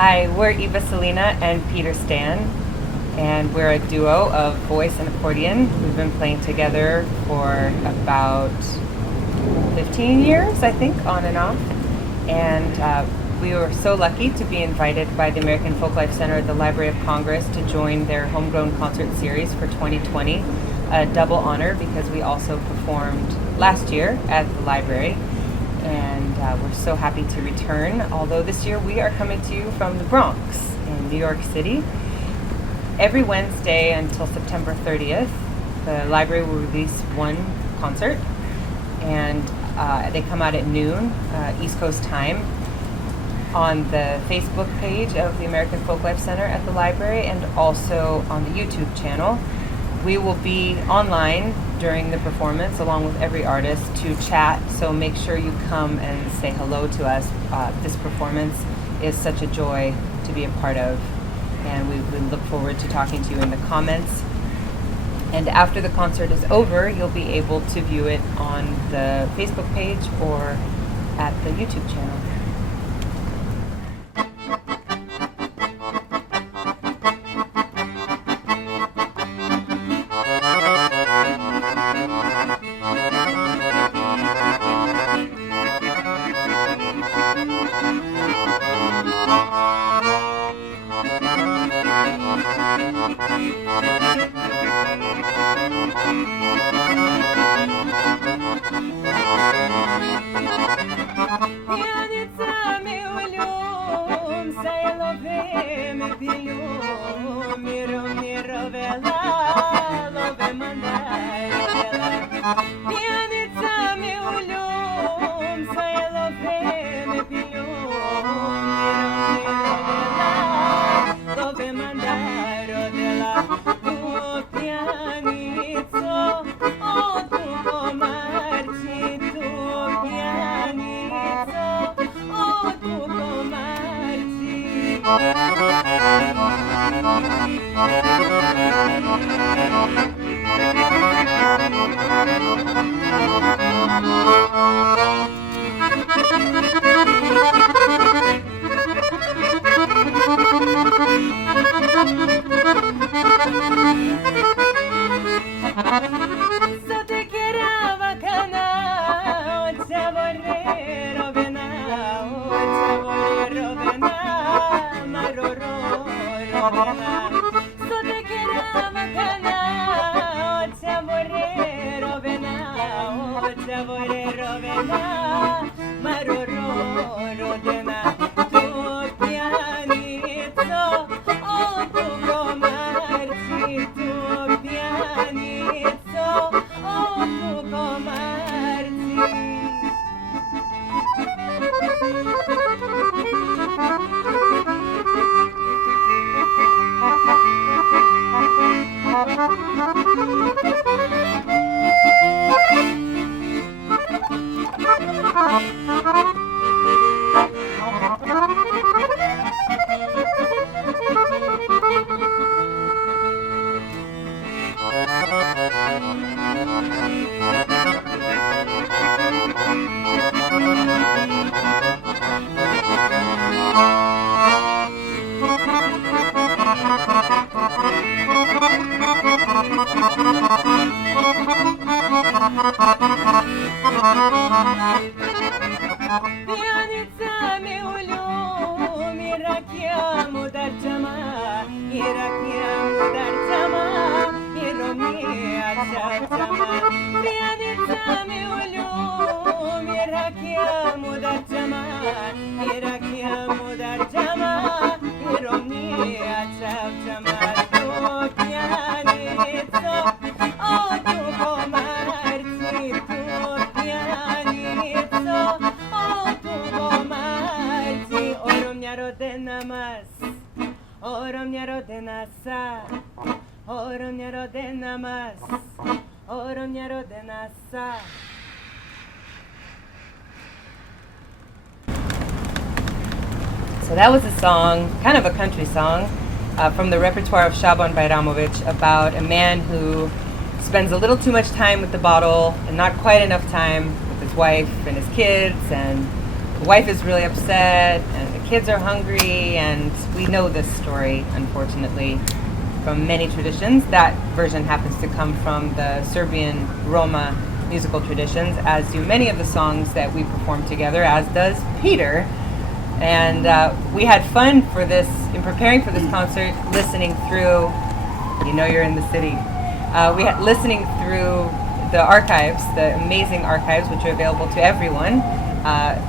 Hi, we're Eva Salina and Peter Stan, and we're a duo of voice and accordion. We've been playing together for about 15 years, I think, on and off. And we were so lucky to be invited by the American Folklife Center at the Library of Congress to join their Homegrown concert series for 2020. A double honor because we also performed last year at the library. And we're so happy to return, although this year we are coming to you from the Bronx in New York City. Every Wednesday until September 30th, the library will release one concert, and they come out at noon, East Coast time, on the Facebook page of the American Folklife Center at the library and also on the YouTube channel. We will be online during the performance along with every artist to chat, so make sure you come and say hello to us. This performance is such a joy to be a part of, and we look forward to talking to you in the comments. And after the concert is over, you'll be able to view it on the Facebook page or at the YouTube channel. So that was a song, kind of a country song, from the repertoire of Shaban Bayramovich about a man who spends a little too much time with the bottle and not quite enough time with his wife and his kids, and wife is really upset, and the kids are hungry, and we know this story, unfortunately, from many traditions. That version happens to come from the Serbian Roma musical traditions, as do many of the songs that we perform together, as does Peter. And we had fun for this, in preparing for this concert, listening through, you know you're in the city, listening through the archives, the amazing archives, which are available to everyone,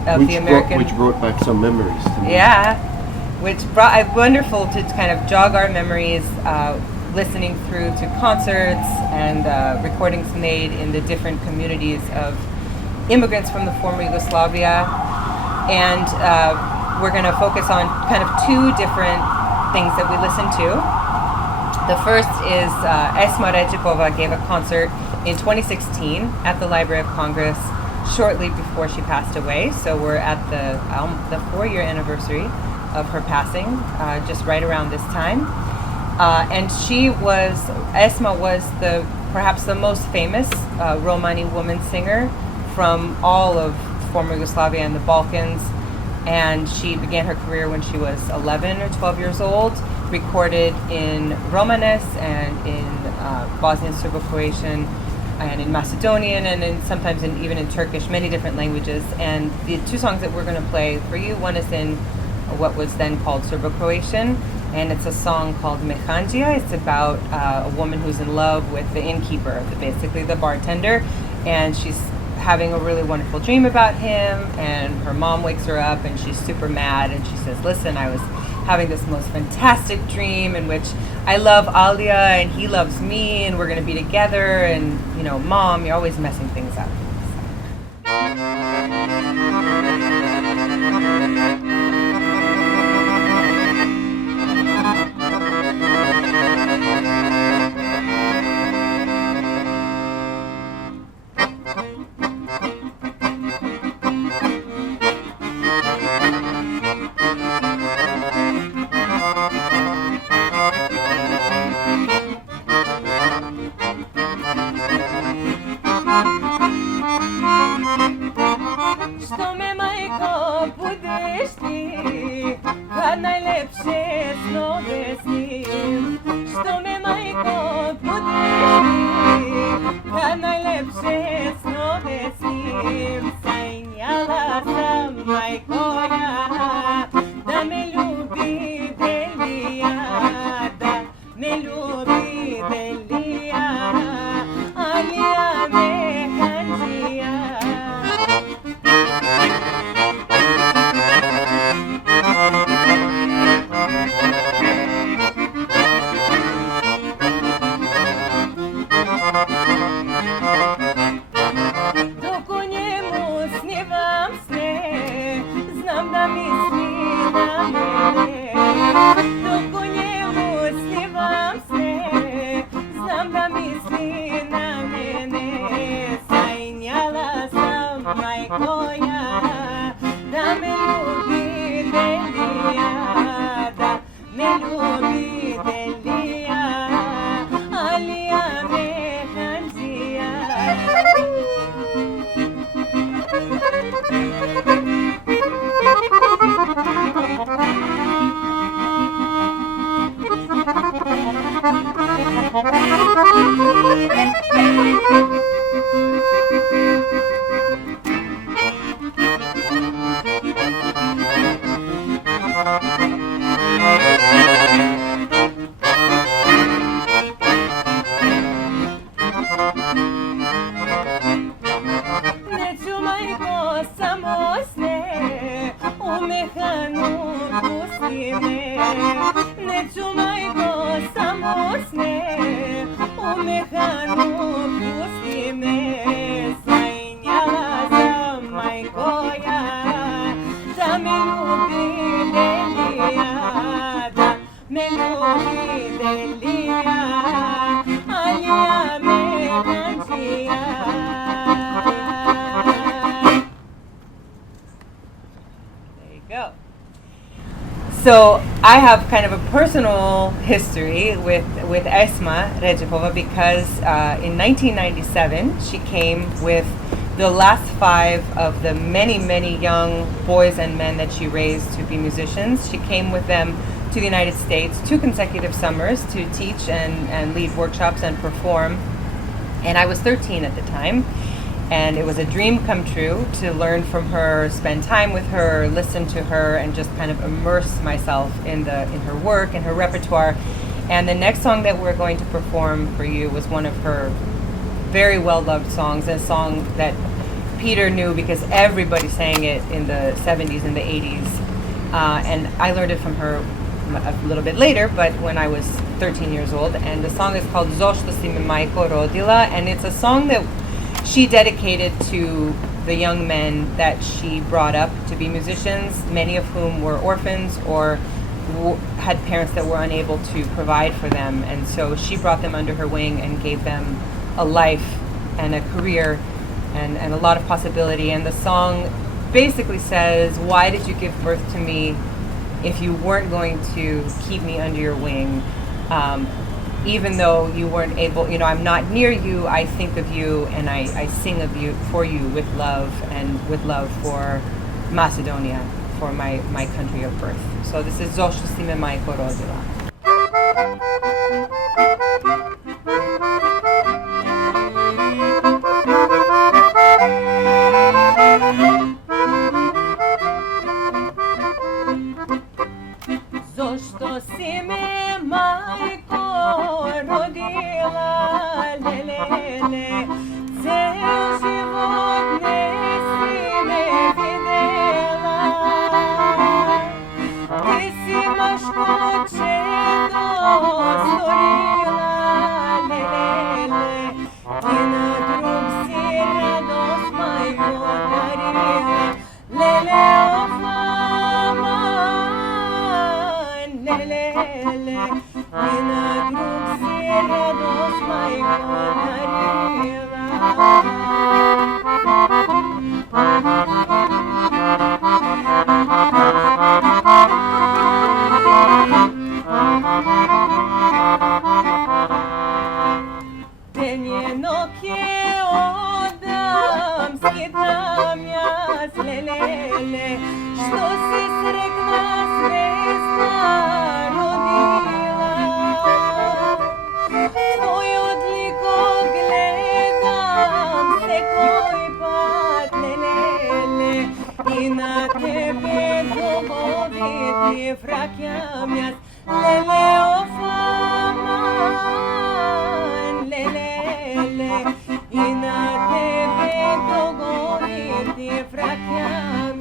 of the American... Which brought back some memories to me. Yeah, which brought, wonderful to kind of jog our memories, listening through to concerts and recordings made in the different communities of immigrants from the former Yugoslavia. And we're going to focus on kind of two different things that we listen to. The first is Esma Rejikova gave a concert in 2016 at the Library of Congress shortly before she passed away. So we're at the 4-year anniversary of her passing, just right around this time. And Esma was perhaps the most famous Romani woman singer from all of former Yugoslavia and the Balkans. And she began her career when she was 11 or 12 years old, recorded in Romanes and in Bosnian, Serbo-Croatian, and in Macedonian, and sometimes even in Turkish, many different languages. And the two songs that we're going to play for you, one is in what was then called Serbo-Croatian, and it's a song called Mehanđija. It's about a woman who's in love with the innkeeper, basically the bartender, and she's having a really wonderful dream about him, and her mom wakes her up and she's super mad, and she says, listen, I was having this most fantastic dream in which I love Alia and he loves me and we're going to be together, and Mom, you're always messing things up. So I have kind of a personal history with Esma Rejikova because in 1997 she came with the last 5 of the many, many young boys and men that she raised to be musicians. She came with them to the United States 2 consecutive summers to teach and lead workshops and perform. And I was 13 at the time. And it was a dream come true to learn from her, spend time with her, listen to her, and just kind of immerse myself in her work and her repertoire. And the next song that we're going to perform for you was one of her very well-loved songs, a song that Peter knew because everybody sang it in the 70s and the 80s. And I learned it from her a little bit later, but when I was 13 years old. And the song is called Zašto si me majko rodila, and it's a song that she dedicated to the young men that she brought up to be musicians, many of whom were orphans or had parents that were unable to provide for them. And so she brought them under her wing and gave them a life and a career and a lot of possibility. And the song basically says, why did you give birth to me if you weren't going to keep me under your wing? Even though you weren't able, I'm not near you, I think of you and I sing of you for you with love, and with love for Macedonia, for my country of birth. So this is Zašto si me majko rodila. Zašto si me majko rodila, lelele, cel život nisi me videla, ti si maško čedo stvorila, lelele, i na drug si radost moju darila, lele lele, i na drug si radost moju darila. Te njenog je odam, skitam jas, lelele, što si srekna zvezda rodila. Tvoju odliku gledam se koji pat, lelele, i na tebe dogoviti vraćam jas, lele, ofaman, lelele, i na tebe dogoviti vraćam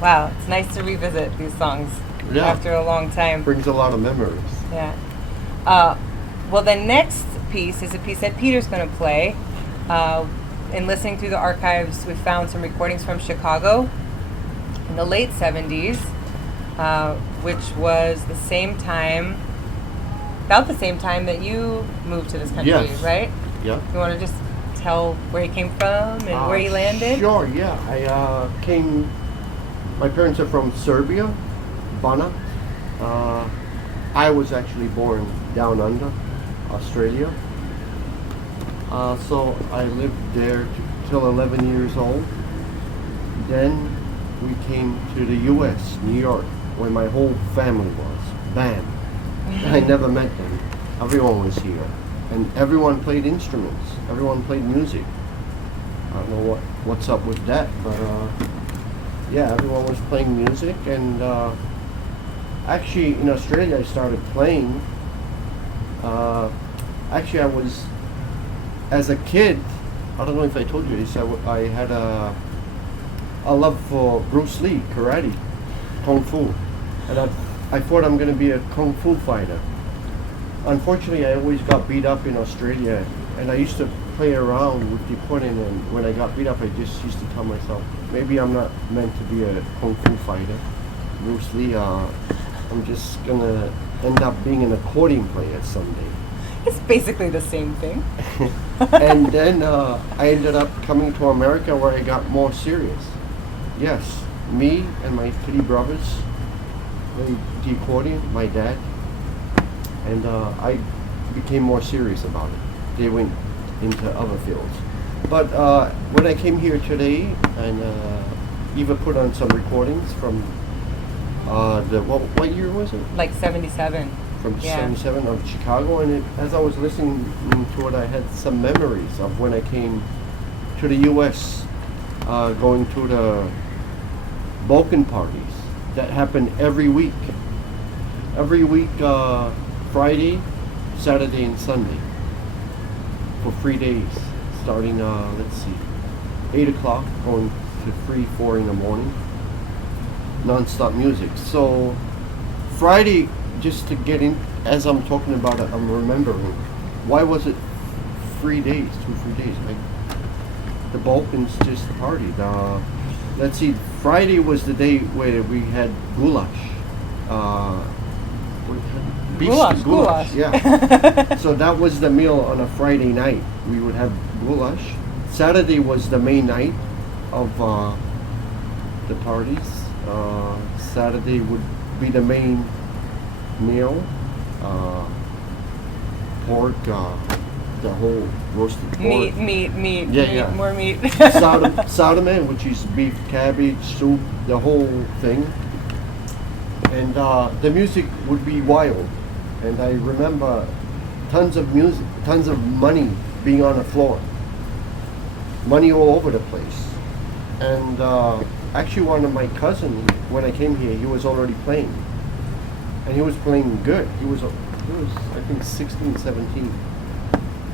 Wow, it's nice to revisit these songs after a long time. Brings a lot of memories. Yeah. Well, the next piece is a piece that Peter's going to play. In listening through the archives, we found some recordings from Chicago in the late 70s, which was the same time, about the same time that you moved to this country, right? Yeah. You want to just tell where he came from and where he landed? Sure, yeah. I came My parents are from Serbia, Bana. I was actually born down under, Australia. So I lived there till 11 years old. Then we came to the US, New York, where my whole family was. Bam! I never met them. Everyone was here. And everyone played instruments. Everyone played music. I don't know what's up with that, but yeah, everyone was playing music. And actually, in Australia, I started playing. Actually, I was, as a kid, I don't know if I told you this, I had a love for Bruce Lee, karate, kung fu. And I thought I'm going to be a kung fu fighter. Unfortunately, I always got beat up in Australia, and I used to play around with the accordion, and when I got beat up, I just used to tell myself, maybe I'm not meant to be a kung fu fighter. Bruce Lee, I'm just going to end up being an accordion player someday. It's basically the same thing. And then I ended up coming to America where I got more serious. Yes, me and my three brothers played the accordion, my dad, and I became more serious about it. They went into other fields. But when I came here today, and Eva put on some recordings from what year was it? Like 77. From 77 of Chicago, and as I was listening to it, I had some memories of when I came to the US, going to the Balkan parties that happened every week. Every week, Friday, Saturday, and Sunday, for 3 days, starting, let's see, 8 o'clock, going to 3, 4 in the morning, non-stop music. So Friday, just to get in, as I'm talking about it, I'm remembering, why was it 3 days, 2-3 days? Like, the Balkans just partied. Let's see, Friday was the day where we had goulash. Goulash. Yeah. So that was the meal on a Friday night. We would have goulash. Saturday was the main night of the parties. Saturday would be the main meal. Pork, the whole roasted pork. Meat, Yeah. more meat. Sarma, which is beef, cabbage, soup, the whole thing. And the music would be wild. And I remember tons of music, tons of money being on the floor. Money all over the place. And actually one of my cousins, when I came here, he was already playing. And he was playing good. He was I think 16, 17.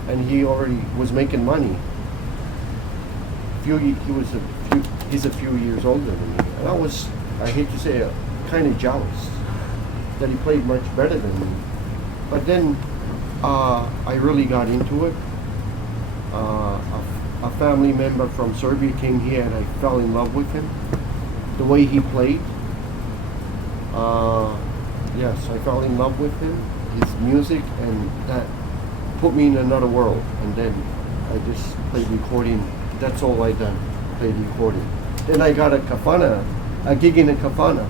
And he already was making money. He's a few years older than me. And I hate to say it, kind of jealous that he played much better than me. But then I really got into it. A family member from Serbia came here and I fell in love with him. The way he played. Yes, I fell in love with him, his music, and that put me in another world. And then I just played the accordion. That's all I done, played the accordion. Then I got a gig in a kafana,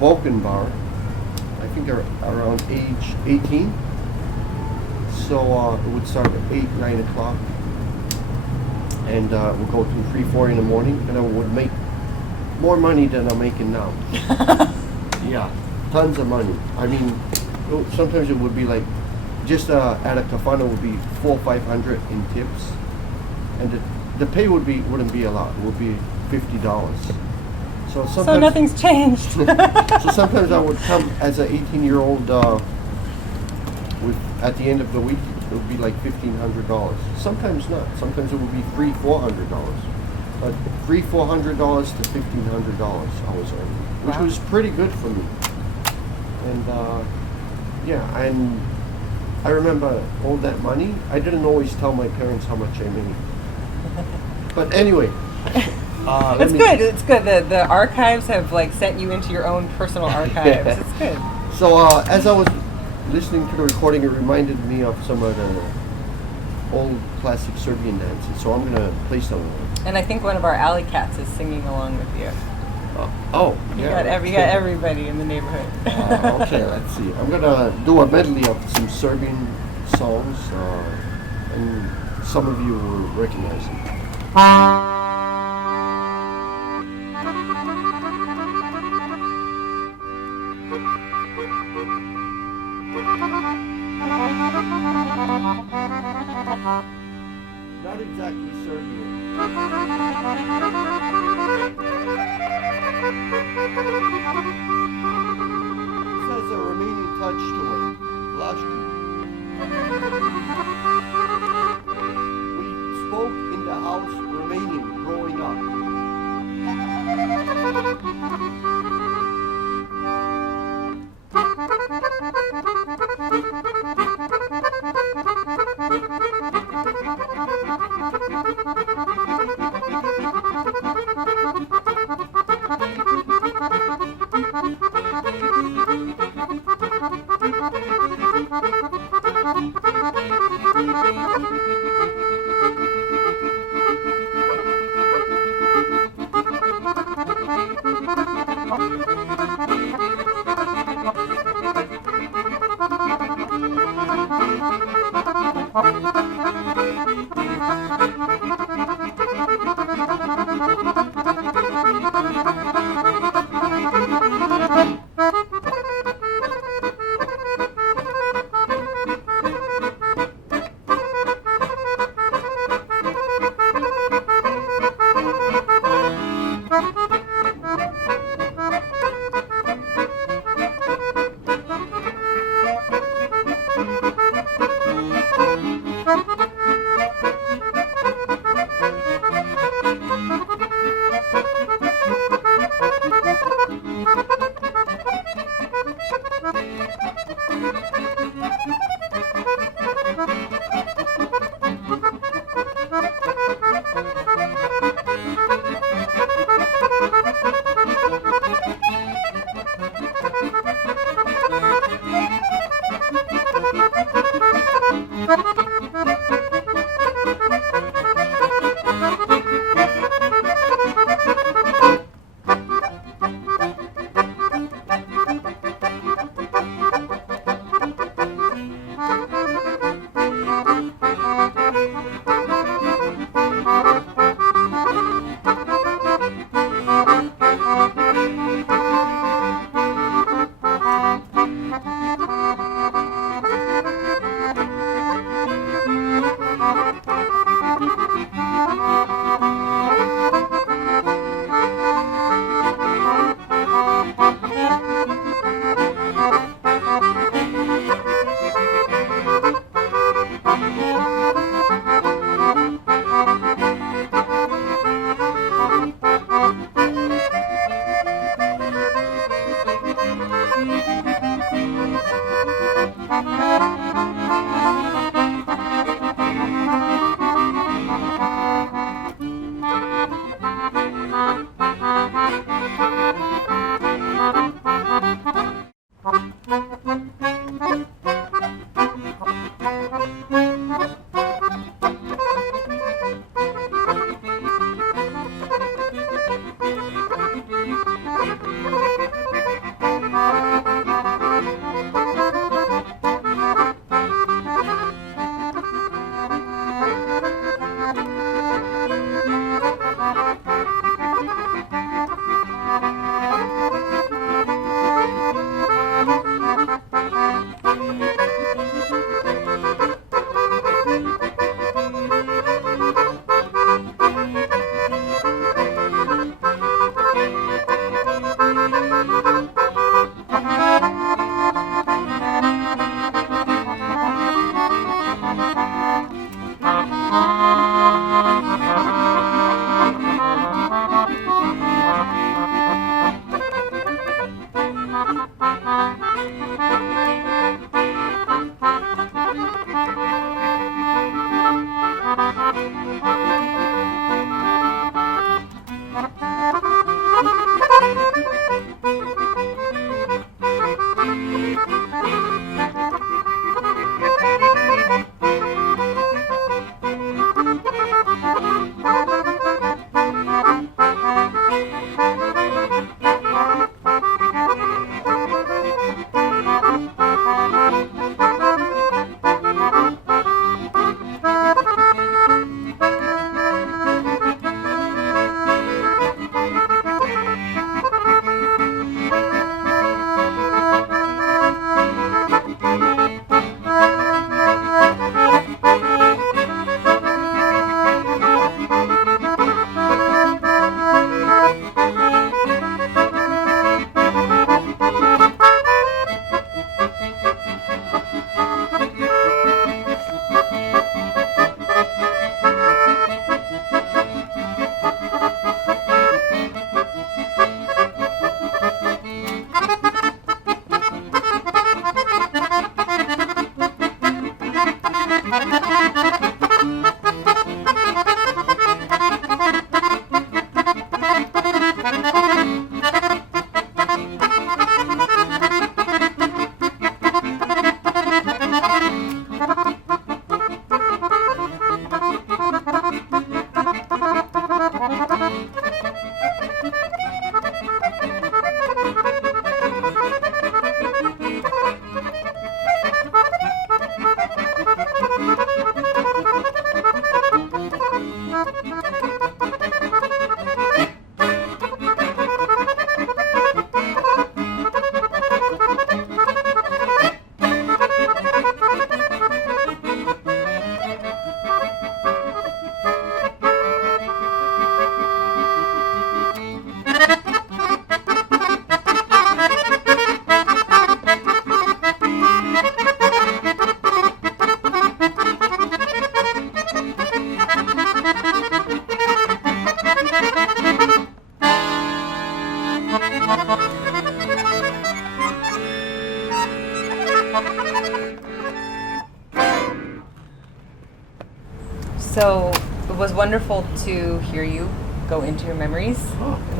Balkan bar, I think around age 18. So it would start at 8, 9 o'clock, and we'd go to 3, 4 in the morning, and I would make more money than I'm making now. Yeah, tons of money. I mean, sometimes it would be like, just at a kafana would be 400 or 500 in tips, and the pay wouldn't be a lot. It would be $50. So nothing's changed. So sometimes I would come as an 18-year-old. At the end of the week, it would be like $1,500. Sometimes not. Sometimes it would be $300-400. But $300-400 to $1,500 I was earning, which was pretty good for me. And yeah, and I remember all that money. I didn't always tell my parents how much I made. But anyway, it's good. It's good. The archives have like sent you into your own personal archives. Yeah. It's good. So as I was listening to the recording, it reminded me of some of the old classic Serbian dances. So I'm gonna play some of them. And I think one of our alley cats is singing along with you. You got everybody in the neighborhood. Okay, let's see. I'm gonna do a medley of some Serbian songs, and some of you will recognize them. Not exactly Serbian. This has a Romanian touch to it. Lashki. We spoke in the house Romanian growing up. So it was wonderful to hear you go into your memories.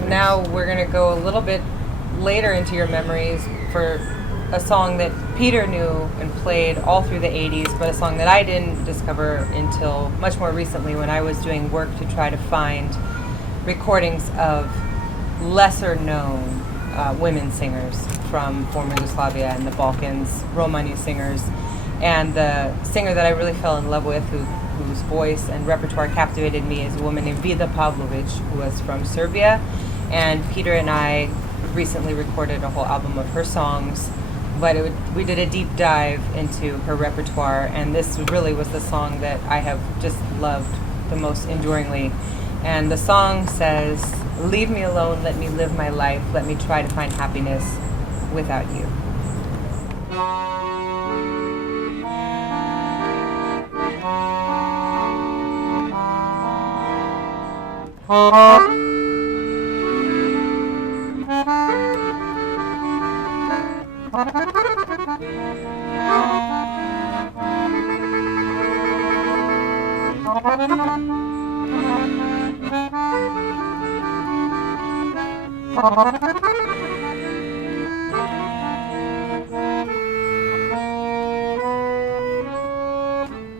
Now we're going to go a little bit later into your memories for a song that Peter knew and played all through the 80s, but a song that I didn't discover until much more recently when I was doing work to try to find recordings of lesser known women singers from former Yugoslavia and the Balkans, Romani singers. And the singer that I really fell in love with, whose voice and repertoire captivated me, is a woman named Eva Peter, who was from Serbia. And Peter and I recently recorded a whole album of her songs, but we did a deep dive into her repertoire, and this really was the song that I have just loved the most enduringly. And the song says, "Leave me alone, let me live my life, let me try to find happiness without you."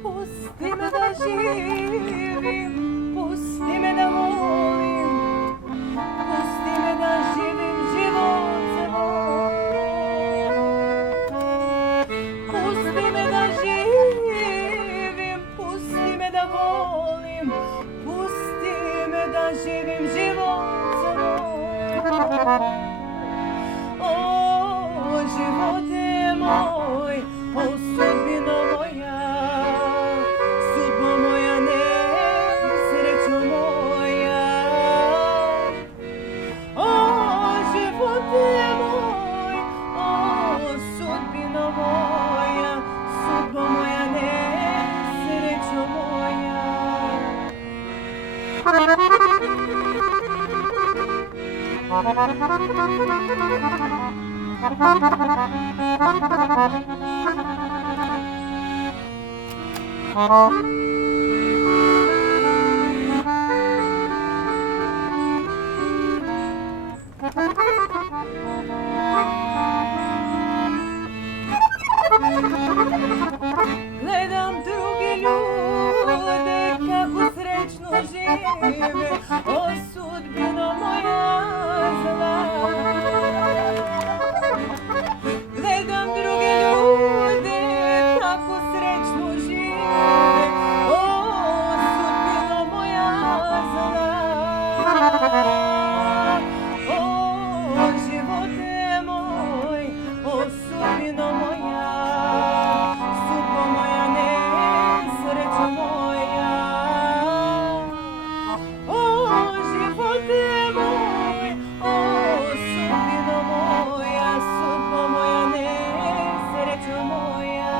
Pusti me da živim, pusti me da volim, pusti me da živim život svoj. Pusti me da živim, pusti me da volim, pusti me da živim život svoj. O živote moj, o sudbino moja, sudbo moja, nesrećo moja. O živote moj, o sudbino moja, sudbo moja, nesrećo moja. Gledam drugi ljude kako srećno žive, o sudbino moja zla. Gledam druge ljude kako srećno žive, o sudbino moja zla. O živote moj, o sudbino moja, sudbo moja, nesrećo moja. O živote moj, o sudbino moja, sudbo moja, nesrećo moja.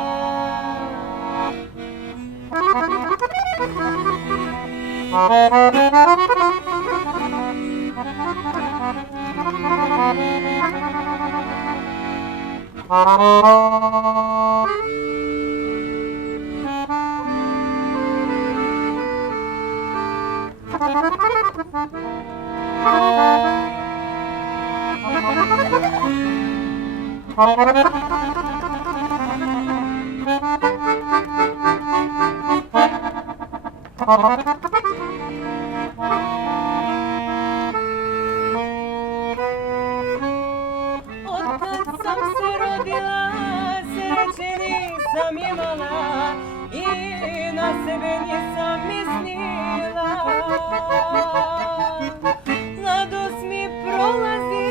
Otkad sam se rodila, sreće nisam imala i na sebe nisam mislila. Mladost mi prolazi,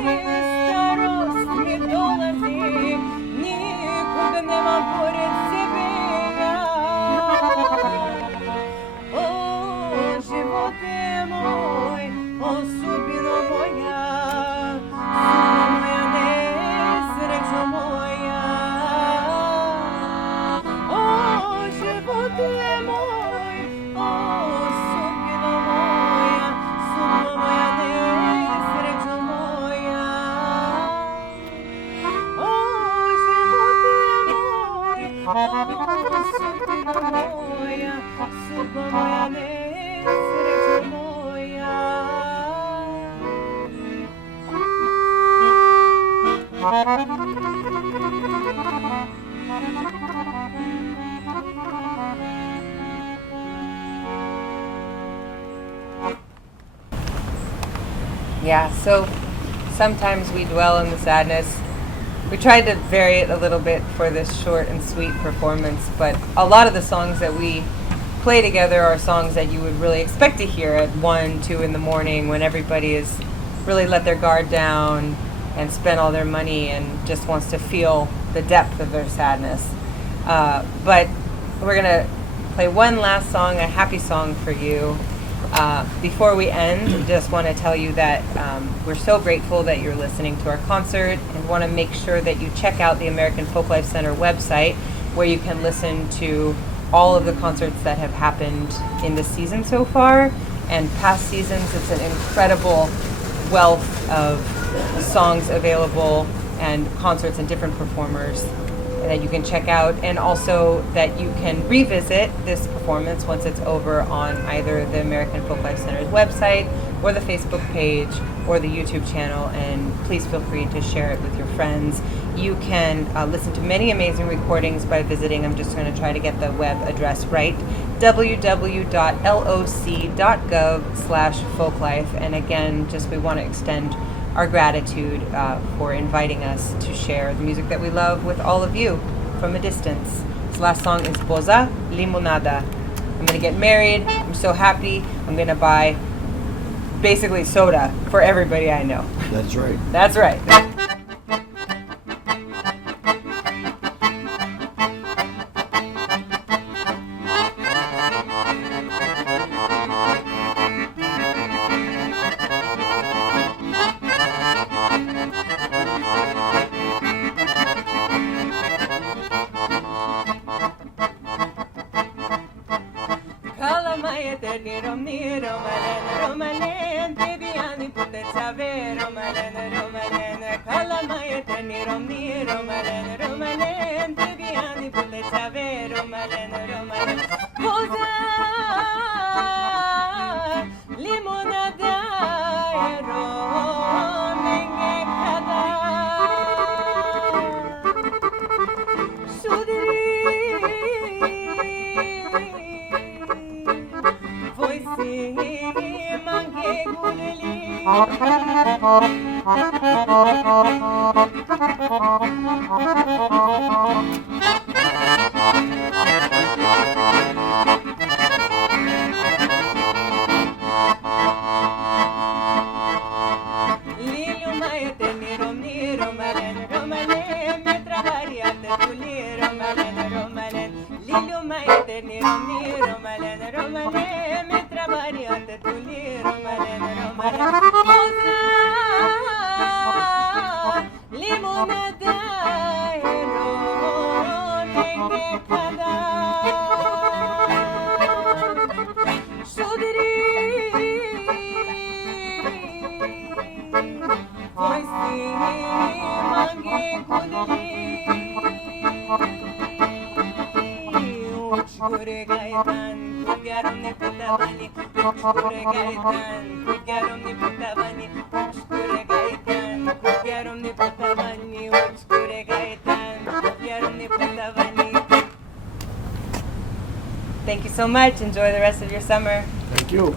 starost mi dolazi, nikud nemam pored sebe ja. O živote moj, o sudbino moja, sudbo moja, nesrećo moja. O živote moj, o Yeah, so sometimes we dwell in the sadness. We tried to vary it a little bit for this short and sweet performance, but a lot of the songs that we play together are songs that you would really expect to hear at 1, 2 in the morning when everybody is really let their guard down and spent all their money and just wants to feel the depth of their sadness. But we're going to play one last song, a happy song for you. Before we end, just want to tell you that we're so grateful that you're listening to our concert and want to make sure that you check out the American Folklife Center website where you can listen to all of the concerts that have happened in this season so far and past seasons. It's an incredible wealth of songs available and concerts and different performers that you can check out, and also that you can revisit this performance once it's over on either the American Folklife Center's website or the Facebook page or the YouTube channel, and please feel free to share it with your friends. You can listen to many amazing recordings by visiting, I'm just going to try to get the web address right, www.loc.gov/folklife. And again, just we want to extend our gratitude for inviting us to share the music that we love with all of you from a distance. This last song is Boza Limonada. I'm going to get married. I'm so happy. I'm going to buy basically soda for everybody I know. That's right. That's right. Thank you so much. Enjoy the rest of your summer. Thank you.